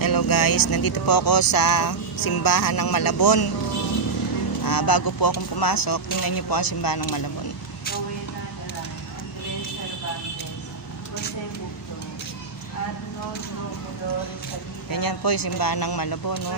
Hello guys, nandito po ako sa simbahan ng Malabon. Bago po akong pumasok, tingnan niyo po ang simbahan ng Malabon. Ganyan po yung simbahan ng Malabon. No?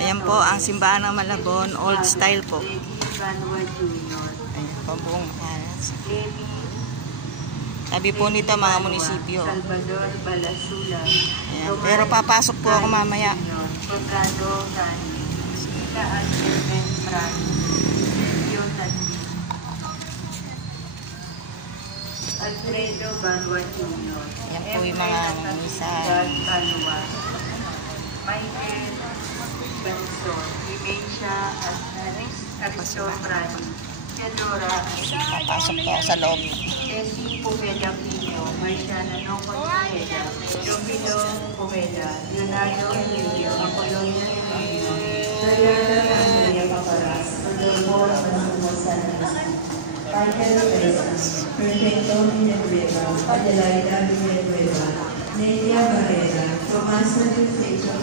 Ayan po ang simbahan ng Malabon, old style po. Ayan po buong alas. Sabi po nito mga munisipyo. Ayan, pero papasok po ako mamaya. Alfredo Banwa Jr. Ayan po yung mga misa. Michael Benson, Imencia Ariston Rani, Theodora, Papasok po ako sa loob. Tessie Pumeda Pino, Marciana Nonco Pumeda, Romilo Pumeda, Leonardo Emilio, Apolonio Emilio, Diana Andrea Paparas, Rodolfo Mansumo Sanas, Michael Reyes, Perfecto Villanueva, Adelaida Villanueva, Nelia Barrera, Tomaso de Flecho